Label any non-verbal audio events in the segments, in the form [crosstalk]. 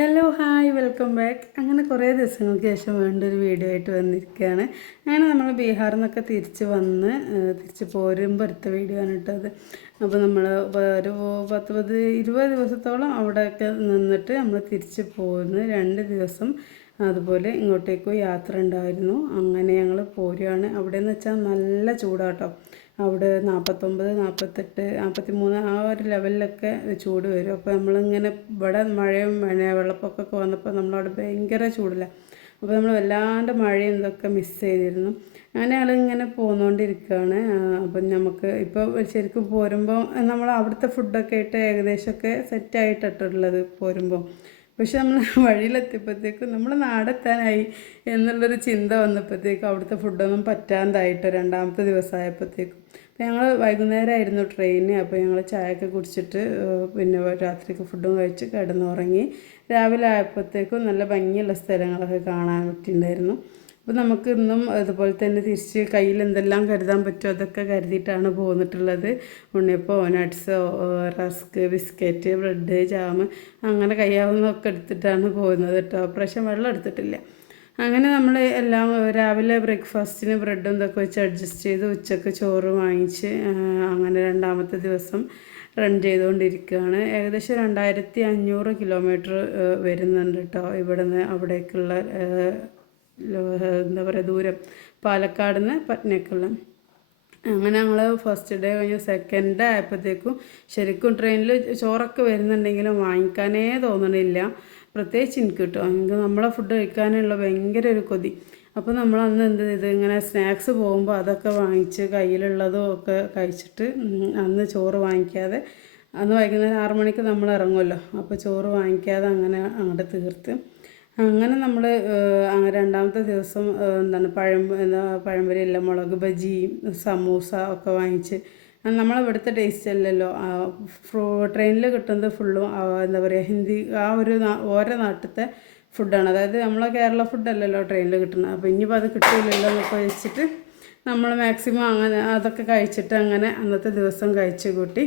Hello hi welcome back അങ്ങനെ കുറേ ദിവസങ്ങൾക്ക് ശേഷം വീണ്ടും ഒരു വീഡിയോ ആയിട്ട് വന്നിരിക്കുകയാണ്. അങ്ങനെ നമ്മൾ ബീഹാറിൽ നിന്നൊക്കെ തിരിച്ച് വന്ന് തിരിച്ച് പോരുമ്പോൾ എടുത്ത വീഡിയോ ആണ് കേട്ടത് അപ്പോൾ നമ്മൾ ഒരു പത്ത് പത്ത് ഇരുപത് ദിവസത്തോളം അവിടെയൊക്കെ നിന്നിട്ട് നമ്മൾ തിരിച്ച് പോരുന്നു രണ്ട് ദിവസം അതുപോലെ ഇങ്ങോട്ടേക്കും യാത്ര ഉണ്ടായിരുന്നു. അങ്ങനെ ഞങ്ങൾ പോരുകയാണ് അവിടെ എന്ന് വെച്ചാൽ നല്ല ചൂടാട്ടോ അവിടെ നാൽപ്പത്തൊമ്പത് നാൽപ്പത്തെട്ട് നാൽപ്പത്തി മൂന്ന് ആ ഒരു ലെവലിലൊക്കെ ചൂട് വരും. അപ്പോൾ നമ്മളിങ്ങനെ ഇവിടെ മഴയും പിന്നെ വെള്ളപ്പൊക്കമൊക്കെ വന്നപ്പോൾ നമ്മളവിടെ ഭയങ്കര ചൂടില്ല അപ്പോൾ നമ്മൾ വല്ലാണ്ട് മഴയും ഇതൊക്കെ മിസ് ചെയ്തിരുന്നു. അങ്ങനെ ഇങ്ങനെ പോന്നുകൊണ്ടിരിക്കുകയാണ് അപ്പം നമുക്ക് ഇപ്പോൾ ശരിക്കും പോരുമ്പോൾ നമ്മൾ അവിടുത്തെ ഫുഡൊക്കെ ആയിട്ട് ഏകദേശമൊക്കെ സെറ്റായിട്ടിട്ടുള്ളത് പോരുമ്പോൾ പക്ഷെ നമ്മൾ [laughs] വഴിയിലെത്തിയപ്പോഴത്തേക്കും നമ്മൾ നാടെത്താനായി എന്നുള്ളൊരു ചിന്ത വന്നപ്പോഴത്തേക്കും അവിടുത്തെ ഫുഡൊന്നും പറ്റാതായിട്ട് രണ്ടാമത്തെ ദിവസമായപ്പോഴത്തേക്കും. അപ്പോൾ ഞങ്ങൾ വൈകുന്നേരമായിരുന്നു ട്രെയിന്. അപ്പോൾ ഞങ്ങൾ ചായയൊക്കെ കുടിച്ചിട്ട് പിന്നെ രാത്രിക്ക് ഫുഡും കഴിച്ച് കിടന്നുറങ്ങി. രാവിലെ ആയപ്പോഴത്തേക്കും നല്ല ഭംഗിയുള്ള സ്ഥലങ്ങളൊക്കെ കാണാൻ പറ്റിയിട്ടുണ്ടായിരുന്നു. അപ്പോൾ നമുക്ക് ഇന്നും അതുപോലെ തന്നെ തിരിച്ച് കയ്യിൽ എന്തെല്ലാം കരുതാൻ പറ്റുമോ അതൊക്കെ കരുതിയിട്ടാണ് പോന്നിട്ടുള്ളത്. ഉണ്ണിയപ്പോ നട്ട്സോ റസ്ക് ബിസ്ക്കറ്റ് ബ്രെഡ് ജാം അങ്ങനെ കയ്യാവുന്നതൊക്കെ എടുത്തിട്ടാണ് പോകുന്നത് കേട്ടോ. പ്രാവശ്യം വെള്ളം എടുത്തിട്ടില്ല. അങ്ങനെ നമ്മൾ എല്ലാം രാവിലെ ബ്രേക്ക്ഫാസ്റ്റിന് ബ്രെഡും ഇതൊക്കെ വെച്ച് അഡ്ജസ്റ്റ് ചെയ്ത് ഉച്ചയ്ക്ക് ചോറ് വാങ്ങിച്ച് അങ്ങനെ രണ്ടാമത്തെ ദിവസം റൺ ചെയ്തുകൊണ്ടിരിക്കുകയാണ്. ഏകദേശം രണ്ടായിരത്തി അഞ്ഞൂറ് കിലോമീറ്റർ വരുന്നുണ്ട് കേട്ടോ ഇവിടുന്ന് അവിടേക്കുള്ള എന്താ പറയുക ദൂരം. പാലക്കാട് നിന്ന് പട്നയ്ക്കുള്ള അങ്ങനെ ഞങ്ങൾ ഫസ്റ്റ് ഡേ കഴിഞ്ഞ് സെക്കൻഡ് ഡേ ആയപ്പോഴത്തേക്കും ശരിക്കും ട്രെയിനിൽ ചോറൊക്കെ വരുന്നുണ്ടെങ്കിലും വാങ്ങിക്കാനേ തോന്നണില്ല. പ്രത്യേകിച്ച് എനിക്ക് കിട്ടും എനിക്ക് നമ്മളെ ഫുഡ് കഴിക്കാനുള്ള ഭയങ്കര ഒരു കൊതി. അപ്പോൾ നമ്മൾ അന്ന് എന്ത് ചെയ്ത്? ഇങ്ങനെ സ്നാക്സ് പോകുമ്പോൾ അതൊക്കെ വാങ്ങിച്ച് കയ്യിലുള്ളതും ഒക്കെ കഴിച്ചിട്ട് അന്ന് ചോറ് വാങ്ങിക്കാതെ അന്ന് വൈകുന്നേരം ആറു മണിക്ക് നമ്മൾ ഇറങ്ങുമല്ലോ അപ്പോൾ ചോറ് വാങ്ങിക്കാതെ അങ്ങനെ അങ്ങോട്ട് തീർത്ത്. അങ്ങനെ നമ്മൾ രണ്ടാമത്തെ ദിവസം എന്താണ് പഴം എന്താ എല്ലാം മുളക് ബജി സമൂസ ഒക്കെ വാങ്ങിച്ച് നമ്മളിവിടുത്തെ ടേസ്റ്റ് അല്ലല്ലോ. ഫ്രൂ ട്രെയിനിൽ കിട്ടുന്നത് ഫുള്ളും എന്താ പറയുക ഹിന്ദി ആ ഒരു ഓരോ നാട്ടിലത്തെ ഫുഡാണ് അതായത് നമ്മളെ കേരള ഫുഡല്ലല്ലോ ട്രെയിനിൽ കിട്ടുന്നത്. അപ്പോൾ ഇനിയിപ്പോൾ അത് കിട്ടില്ലല്ലോ എന്നൊക്കെ വെച്ചിട്ട് നമ്മൾ മാക്സിമം അങ്ങനെ അതൊക്കെ കഴിച്ചിട്ട് അങ്ങനെ അന്നത്തെ ദിവസം കഴിച്ചു കൂട്ടി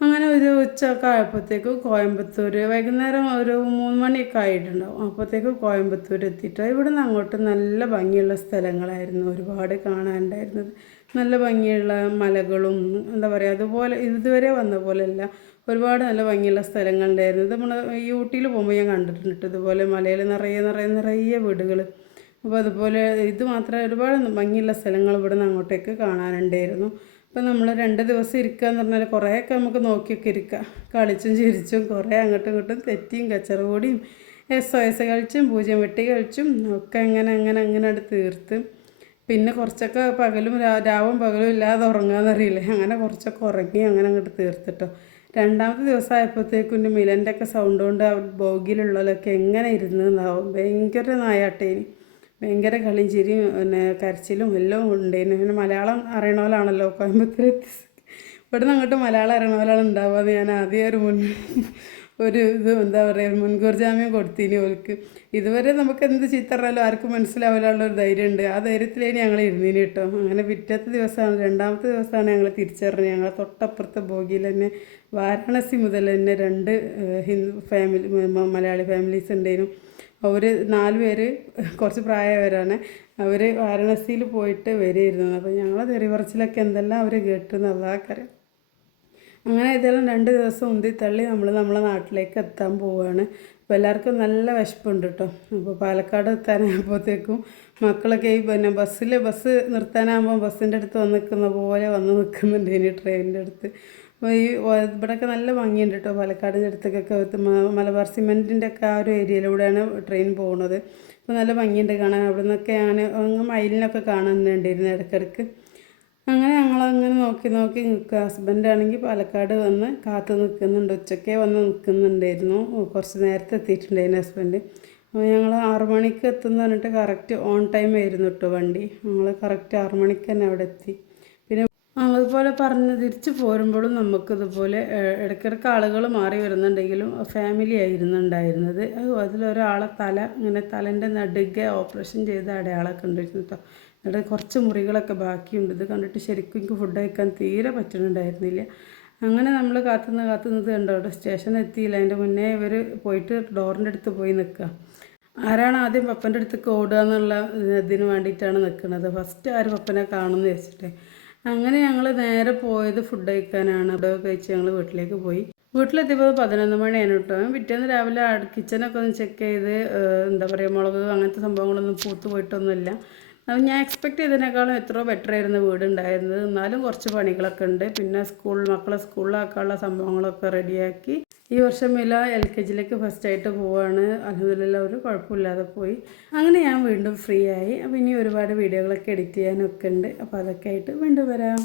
അങ്ങനെ ഒരു ഉച്ചയൊക്കെ ആയപ്പോഴത്തേക്ക് കോയമ്പത്തൂർ വൈകുന്നേരം ഒരു മൂന്ന് മണിയൊക്കെ ആയിട്ടുണ്ടാവും. അപ്പോഴത്തേക്ക് കോയമ്പത്തൂർ എത്തിയിട്ട് ഇവിടെ നിന്ന് അങ്ങോട്ട് നല്ല ഭംഗിയുള്ള സ്ഥലങ്ങളായിരുന്നു ഒരുപാട് കാണാനുണ്ടായിരുന്നത്. നല്ല ഭംഗിയുള്ള മലകളും എന്താ പറയുക അതുപോലെ ഇതുവരെ വന്ന പോലെയല്ല. ഒരുപാട് നല്ല ഭംഗിയുള്ള സ്ഥലങ്ങളുണ്ടായിരുന്നു നമ്മൾ ഈ ഊട്ടിയിൽ പോകുമ്പോൾ ഞാൻ കണ്ടിട്ടുണ്ട് ഇതുപോലെ മലയിൽ നിറയെ നിറയെ നിറയെ വീടുകൾ അപ്പോൾ അതുപോലെ ഇത് മാത്രമേ ഒരുപാട് ഭംഗിയുള്ള സ്ഥലങ്ങൾ ഇവിടെ നിന്ന് അങ്ങോട്ടേക്ക് കാണാനുണ്ടായിരുന്നു. അപ്പോൾ നമ്മൾ രണ്ട് ദിവസം ഇരിക്കുക എന്ന് പറഞ്ഞാൽ കുറേയൊക്കെ നമുക്ക് നോക്കിയൊക്കെ ഇരിക്കുക കളിച്ചും ചിരിച്ചും കുറേ അങ്ങോട്ടും ഇങ്ങോട്ടും തെറ്റിയും കച്ചറുകൂടിയും എസ് ഒ എസ് കളിച്ചും പൂജ്യം വെട്ടി കളിച്ചും ഒക്കെ അങ്ങനെ അങ്ങനെ അങ്ങനെ അടുത്ത് തീർത്ത്. പിന്നെ കുറച്ചൊക്കെ പകലും രാവും പകലും ഇല്ലാതെ ഉറങ്ങാന്നറിയില്ലേ അങ്ങനെ കുറച്ചൊക്കെ ഉറങ്ങി അങ്ങനെ അങ്ങോട്ട് തീർത്തിട്ടോ. രണ്ടാമത്തെ ദിവസം ആയപ്പോഴത്തേക്കും മിലന്റെ ഒക്കെ സൗണ്ട് കൊണ്ട് ബോഗിയിലുള്ളവരൊക്കെ എങ്ങനെ ഇരുന്നതാവും ഭയങ്കര നായാട്ടേനി. ഭയങ്കര കളിയും ചിരിയും പിന്നെ കരച്ചിലും എല്ലാം ഉണ്ടായിരുന്നു. പിന്നെ മലയാളം അറിയണ പോലാണല്ലോ കോയമ്പത്തൂർ ഇവിടുന്ന് അങ്ങോട്ട് മലയാളം അറിയണ പോലാണ് ഉണ്ടാവുക. ഞാൻ ആദ്യം ഒരു മുൻ ഒരു ഇത് എന്താ പറയുക മുൻകൂർ ജാമ്യം കൊടുത്തിനി ഓൾക്ക് ഇതുവരെ നമുക്ക് എന്ത് ചീത്ത പറഞ്ഞാലും ആർക്കും മനസ്സിലാവില്ല ഒരു ധൈര്യമുണ്ട്. ആ ധൈര്യത്തിലേ ഞങ്ങൾ ഇരുന്നിനി കേട്ടോ. അങ്ങനെ പിറ്റത്തെ ദിവസമാണ് രണ്ടാമത്തെ ദിവസമാണ് ഞങ്ങൾ തിരിച്ചറിഞ്ഞത്. ഞങ്ങളെ തൊട്ടപ്പുറത്തെ ബോഗിയിൽ തന്നെ വാരാണസി മുതൽ തന്നെ രണ്ട് ഹിന്ദു ഫാമിലി മലയാളി ഫാമിലീസ് ഉണ്ടായിരുന്നു. അവർ നാല് പേര് കുറച്ച് പ്രായമായവരാണ്. അവർ വാരണാസിയിൽ പോയിട്ട് വരികയായിരുന്നു. അപ്പോൾ ഞങ്ങൾ തെറിപറച്ചിലൊക്കെ എന്തെല്ലാം അവർ കേട്ടെന്ന് അള്ളാഹ്ക്കറിയാം അങ്ങനെ ഏതായാലും രണ്ട് ദിവസം ഉന്തി തള്ളി നമ്മൾ നമ്മളെ നാട്ടിലേക്ക് എത്താൻ പോവുകയാണ് അപ്പോൾ എല്ലാവർക്കും നല്ല വിശപ്പുണ്ട് കേട്ടോ അപ്പോൾ പാലക്കാട് എത്താനാകുമ്പോഴത്തേക്കും മക്കളൊക്കെ ഈ പിന്നെ ബസ്സിൽ ബസ് നിർത്താനാകുമ്പോൾ ബസ്സിന്റെ അടുത്ത് വന്ന് നിൽക്കുന്ന പോലെ വന്ന് നിൽക്കുന്നുണ്ട് ഇനി ട്രെയിനിന്റെ അടുത്ത്. ഈ ഇവിടെയൊക്കെ നല്ല ഭംഗിയുണ്ട് കേട്ടോ പാലക്കാടിന്റെ അടുത്തൊക്കെ മലബാർ സിമെന്റിന്റെ ഒക്കെ ആ ഒരു ഏരിയയിലൂടെയാണ് ട്രെയിൻ പോകുന്നത് അപ്പോൾ നല്ല ഭംഗിയുണ്ട് കാണാൻ. അവിടെ നിന്നൊക്കെ ഞാൻ അങ്ങ് മയിലിനൊക്കെ കാണുന്നുണ്ടായിരുന്നു ഇടയ്ക്കിടയ്ക്ക്. അങ്ങനെ ഞങ്ങളങ്ങനെ നോക്കി നോക്കി നിൽക്കുക ഹസ്ബൻഡാണെങ്കിൽ പാലക്കാട് വന്ന് കാത്തു നിൽക്കുന്നുണ്ട് ഉച്ചക്കേ വന്ന് നിൽക്കുന്നുണ്ടായിരുന്നു കുറച്ച് നേരത്തെ എത്തിയിട്ടുണ്ടായിരുന്നു ഹസ്ബൻഡ്. അപ്പോൾ ഞങ്ങൾ ആറു മണിക്ക് എത്തുന്ന പറഞ്ഞിട്ട് കറക്റ്റ് ഓൺ ടൈം ആയിരുന്നു കേട്ടോ വണ്ടി. ഞങ്ങൾ കറക്റ്റ് ആറു മണിക്ക് തന്നെ അവിടെ എത്തി. അതുപോലെ പറഞ്ഞ് തിരിച്ച് പോരുമ്പോഴും നമുക്കിതുപോലെ ഇടയ്ക്കിടയ്ക്ക് ആളുകൾ മാറി വരുന്നുണ്ടെങ്കിലും ഫാമിലി ആയിരുന്നു ഉണ്ടായിരുന്നത് അത് അതിലൊരാളെ തല ഇങ്ങനെ തലന്റെ നടുകെ ഓപ്പറേഷൻ ചെയ്ത അടയാളമൊക്കെ ഉണ്ടായിരുന്നു കേട്ടോ എന്നിട്ട് കുറച്ച് മുറികളൊക്കെ ബാക്കിയുണ്ട്. ഇത് കണ്ടിട്ട് ശരിക്കും എനിക്ക് ഫുഡ് കഴിക്കാൻ തീരെ പറ്റുന്നുണ്ടായിരുന്നില്ല അങ്ങനെ നമ്മൾ കാത്തുനിന്ന് കാത്തുനിന്നത് കണ്ടോ? സ്റ്റേഷൻ എത്തിയില്ല. അതിന്റെ മുന്നേ ഇവർ പോയിട്ട് ഡോറിന്റെ അടുത്ത് പോയി നിൽക്കുക ആരാണ് ആദ്യം പപ്പന്റെ അടുത്തേക്ക് ഓടുക എന്നുള്ള ഇതിന് വേണ്ടിയിട്ടാണ് നിൽക്കുന്നത് ഫസ്റ്റ് ആര് പപ്പനെ കാണുമെന്ന് വെച്ചിട്ട് അങ്ങനെ ഞങ്ങൾ നേരെ പോയത് ഫുഡ് കഴിക്കാനാണ്. അവിടെ കഴിച്ച് ഞങ്ങൾ വീട്ടിലേക്ക് പോയി. വീട്ടിലെത്തിയപ്പോൾ പതിനൊന്ന് മണിയാണ് കേട്ടോ പിറ്റേന്ന് രാവിലെ കിച്ചനൊക്കെ ഒന്ന് ചെക്ക് ചെയ്ത് എന്താ പറയുക മുളക് അങ്ങനത്തെ സംഭവങ്ങളൊന്നും പൂത്ത് പോയിട്ടൊന്നുമില്ല. അത് ഞാൻ എക്സ്പെക്ട് ചെയ്തതിനേക്കാളും എത്രയോ ബെറ്റർ ആയിരുന്നു വീട് ഉണ്ടായിരുന്നത് എന്നാലും കുറച്ച് പണികളൊക്കെ ഉണ്ട്. പിന്നെ സ്കൂൾ മക്കളെ സ്കൂളിലാക്കാനുള്ള സംഭവങ്ങളൊക്കെ റെഡിയാക്കി ഈ വർഷം മില എൽ കെ ജിയിലേക്ക് ഫസ്റ്റായിട്ട് പോവാണ്. അലഹദില്ല ഒരു കുഴപ്പമില്ലാതെ പോയി. അങ്ങനെ ഞാൻ വീണ്ടും ഫ്രീ ആയി. അപ്പോൾ ഇനി ഒരുപാട് വീഡിയോകളൊക്കെ എഡിറ്റ് ചെയ്യാനൊക്കെ ഉണ്ട്. അപ്പോൾ അതൊക്കെ ആയിട്ട് വീണ്ടും വരാം.